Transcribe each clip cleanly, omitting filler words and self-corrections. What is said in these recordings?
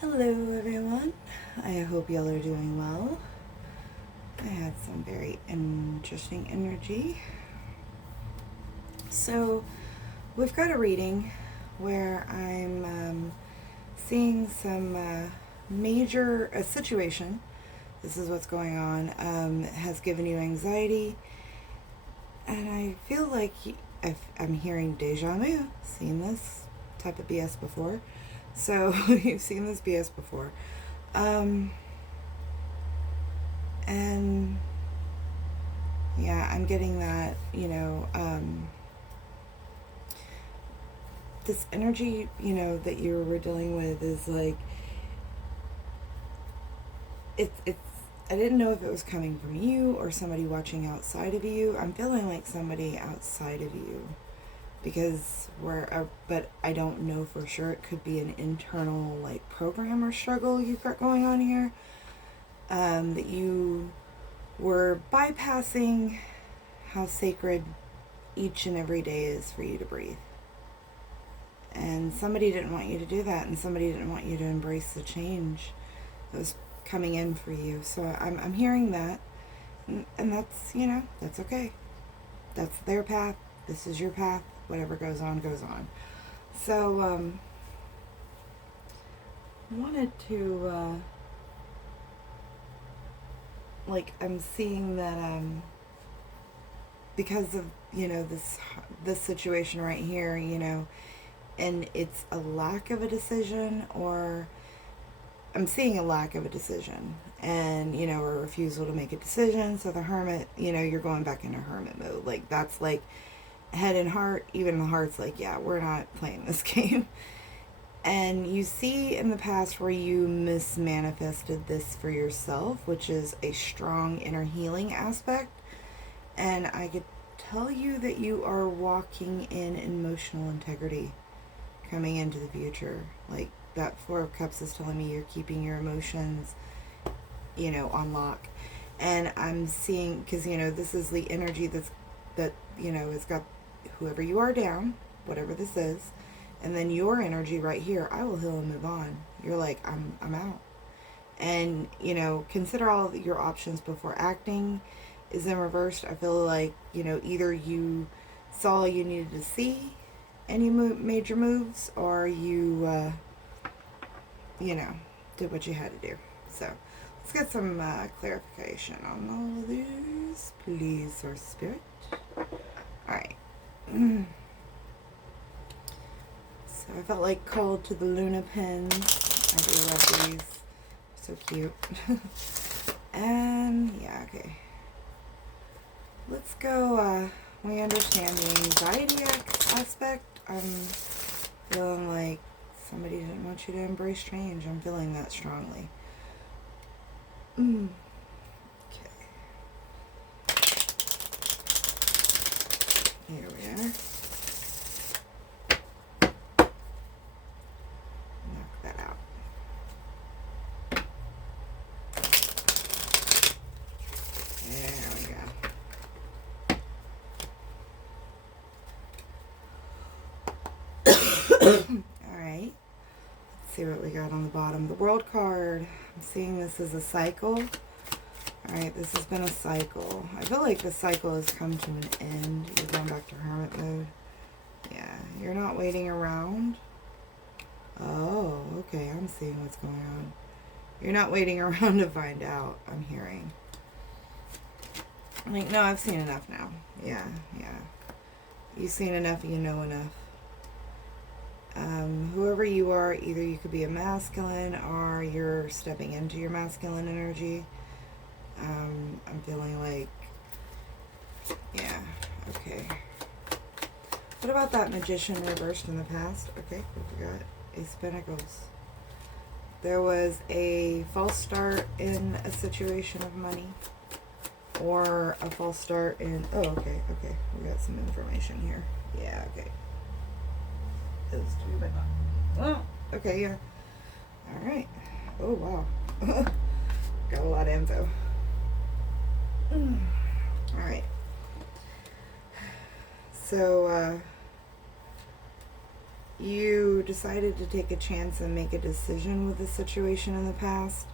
Hello everyone, I hope y'all are doing well. I had some very interesting energy. So, we've got a reading where I'm seeing some major a situation. This is what's going on. Has given you anxiety, and I feel like I'm hearing deja vu. Seen this type of BS before. So, you've seen this BS before. Um, and yeah, I'm getting that, this energy, that you were dealing with is like, it's, I didn't know if it was coming from you or somebody watching outside of you. I'm feeling like somebody outside of you because but I don't know for sure. It could be an internal, like, program or struggle you've got going on here, that you were bypassing how sacred each and every day is for you to breathe. And somebody didn't want you to do that, and somebody didn't want you to embrace the change that was coming in for you. So I'm hearing that, and that's, that's okay. That's their path. This is your path. Whatever goes on, goes on. So, wanted to, I'm seeing that, because of, this situation right here, and it's a lack of a decision, or I'm seeing a lack of a decision, and, a refusal to make a decision. So the hermit, you're going back into hermit mode. Like, that's like head and heart. Even the heart's like, yeah, we're not playing this game. And you see in the past where you mismanifested this for yourself, which is a strong inner healing aspect. And I could tell you that you are walking in emotional integrity coming into the future. Like, that Four of Cups is telling me you're keeping your emotions, on lock. And I'm seeing, because, this is the energy that, has got whoever you are down, whatever this is. And then your energy right here, I will heal and move on. You're like, I'm out. And, consider all your options before acting is in reversed. I feel like, either you saw you needed to see any major moves, or you, did what you had to do. So let's get some clarification on all of these, please, Source Spirit. All right. So I felt like called to the Luna pins. I do love these. So cute. And yeah, okay. Let's go. We understand the anxiety aspect. I'm feeling like somebody didn't want you to embrace change. I'm feeling that strongly. Okay. Here we are. Knock that out. There we go. Alright. Let's see what we got on the bottom. The World card. I'm seeing this as a cycle. Alright, this has been a cycle. I feel like the cycle has come to an end. You're going back to hermit mode. Yeah, you're not waiting around. Oh, okay, I'm seeing what's going on. You're not waiting around to find out, I'm hearing. Like, no, I've seen enough now. Yeah. You've seen enough, you know enough. Whoever you are, either you could be a masculine or you're stepping into your masculine energy. I'm feeling like, yeah, okay. What about that Magician reversed in the past? Okay, we got Ace of Pentacles. There was a false start in a situation of money, or a false start in, oh, okay, we got some information here. Yeah, okay. Those two, but oh, okay, yeah. All right. Oh, wow. Got a lot of info. All right. So, you decided to take a chance and make a decision with a situation in the past,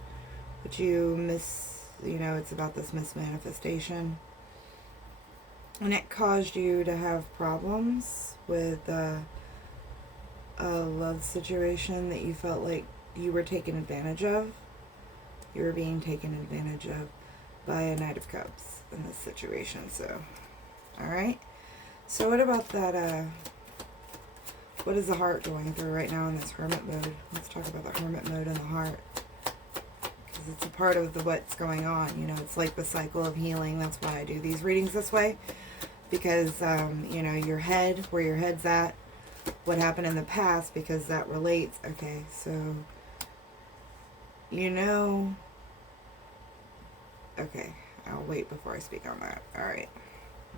but it's about this mismanifestation. And it caused you to have problems with a love situation that you felt like you were taken advantage of. You were being taken advantage of by a Knight of Cups in this situation. So, alright. So what about that, what is the heart going through right now in this Hermit mode? Let's talk about the Hermit mode and the heart. Because it's a part of what's going on. It's like the cycle of healing. That's why I do these readings this way. Because, your head, where your head's at, what happened in the past, because that relates. Okay, so, okay, I'll wait before I speak on that. Alright.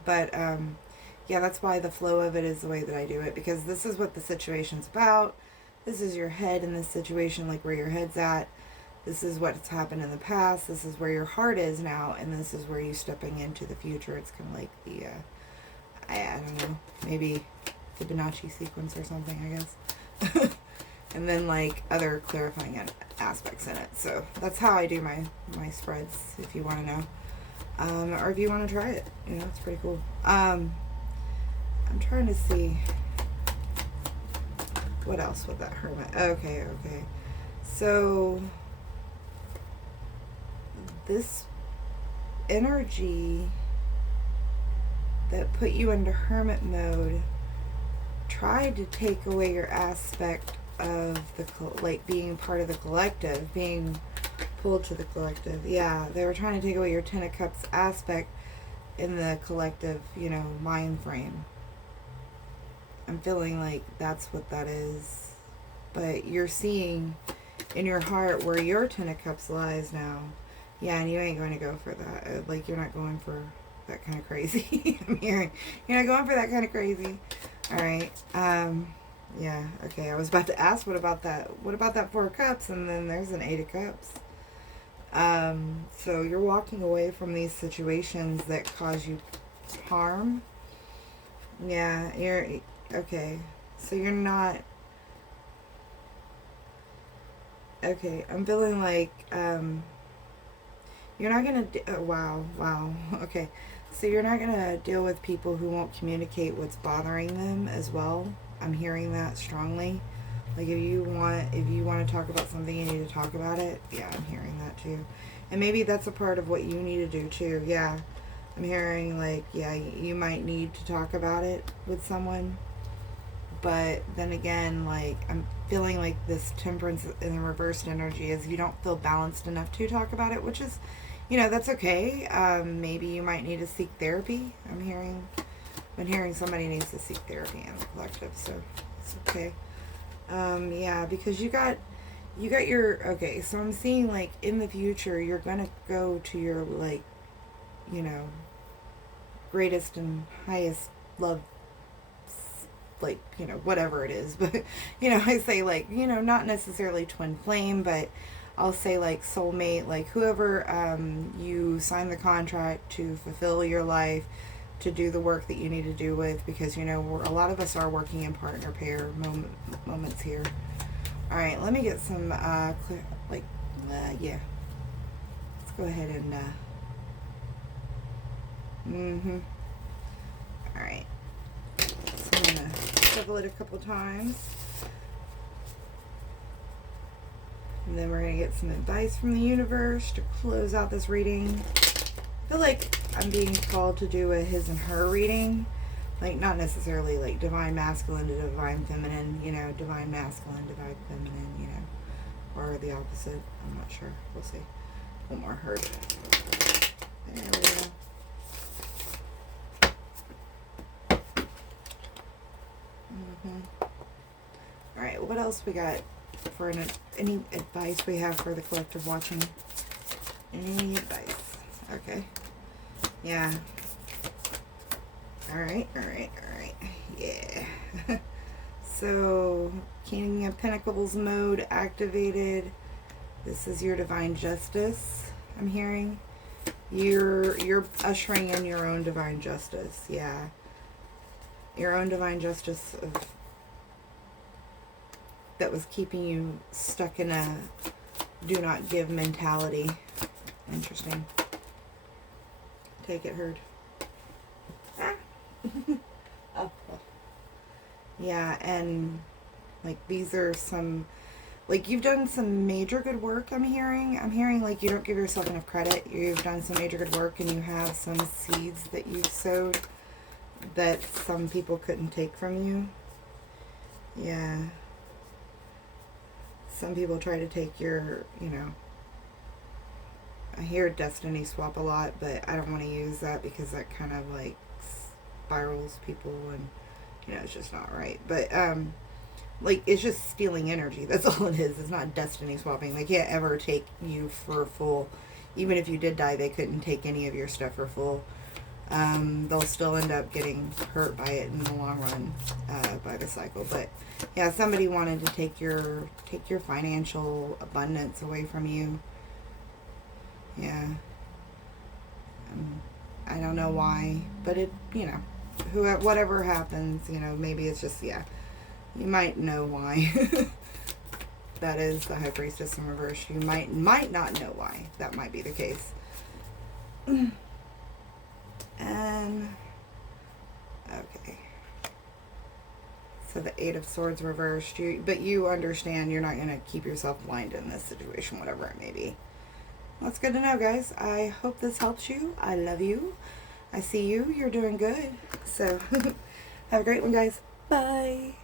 But, yeah, that's why the flow of it is the way that I do it, because this is what the situation's about. This is your head in this situation, like where your head's at. This is what's happened in the past. This is where your heart is now, and this is where you're stepping into the future. It's kind of like the, I don't know, maybe Fibonacci sequence or something, I guess. And then, like, other clarifying aspects in it. So that's how I do my spreads, if you want to know. Or if you want to try it. It's pretty cool. I'm trying to see what else with that Hermit. Okay. So this energy that put you into Hermit mode tried to take away your aspect of being part of the collective, being pulled to the collective. Yeah, they were trying to take away your Ten of Cups aspect in the collective, mind frame. I'm feeling like that's what that is. But you're seeing in your heart where your Ten of Cups lies now. Yeah, and you ain't going to go for that. Like, you're not going for that kind of crazy. I'm hearing. You're not going for that kind of crazy. Alright. Yeah, okay. I was about to ask, what about that Four of Cups? And then there's an Eight of Cups. So you're walking away from these situations that cause you harm. Yeah, okay, so you're not... Okay, I'm feeling like, you're not going to... wow, okay. So you're not going to deal with people who won't communicate what's bothering them as well. I'm hearing that strongly. Like, if you want to talk about something, you need to talk about it. Yeah, I'm hearing that too. And maybe that's a part of what you need to do too. Yeah, I'm hearing like, yeah, you might need to talk about it with someone. But then again, like, I'm feeling like this Temperance in the reversed energy is you don't feel balanced enough to talk about it, which is, that's okay. Maybe you might need to seek therapy. I'm hearing somebody needs to seek therapy in the collective, so it's okay. Yeah, because you got your, okay, so I'm seeing like in the future, you're going to go to your, like, greatest and highest love, like, whatever it is, but, I say like, not necessarily twin flame, but I'll say like soulmate, like whoever, you sign the contract to fulfill your life, to do the work that you need to do with, because, a lot of us are working in partner pair moments here. All right, let me get some, yeah. Let's go ahead and, all right. So I'm going to shuffle it a couple times. And then we're going to get some advice from the universe to close out this reading. I feel like I'm being called to do a his and her reading. Like, not necessarily like divine masculine to divine feminine, divine masculine, divine feminine, or the opposite. I'm not sure. We'll see. One more hurt. There we go. Alright, what else we got for any advice we have for the collective watching? Any advice? Okay. Yeah. Alright. Yeah. So, King of Pentacles mode activated. This is your divine justice, I'm hearing. You're ushering in your own divine justice, yeah. Your own divine justice of that was keeping you stuck in a do not give mentality. Interesting. Take it, herd. Ah. Oh. Yeah, and like these are some, like you've done some major good work, I'm hearing. I'm hearing like you don't give yourself enough credit. You've done some major good work and you have some seeds that you've sowed that some people couldn't take from you. Yeah. Some people try to take your, you know, I hear destiny swap a lot, but I don't want to use that because that kind of like spirals people and, you know, it's just not right. But, like, it's just stealing energy. That's all it is. It's not destiny swapping. They can't ever take you for full. Even if you did die, they couldn't take any of your stuff for full. They'll still end up getting hurt by it in the long run, by the cycle. But yeah, somebody wanted to take your financial abundance away from you. Yeah. I don't know why, but it, you know, whatever happens, you know, maybe it's just, yeah, you might know why. That is the High Priestess in reverse. You might not know why. That might be the case. And okay, so the Eight of Swords reversed. But you understand you're not going to keep yourself blind in this situation, whatever it may be. That's good to know, guys. I hope this helps you. I love you. I see you. You're doing good. So have a great one, guys. Bye.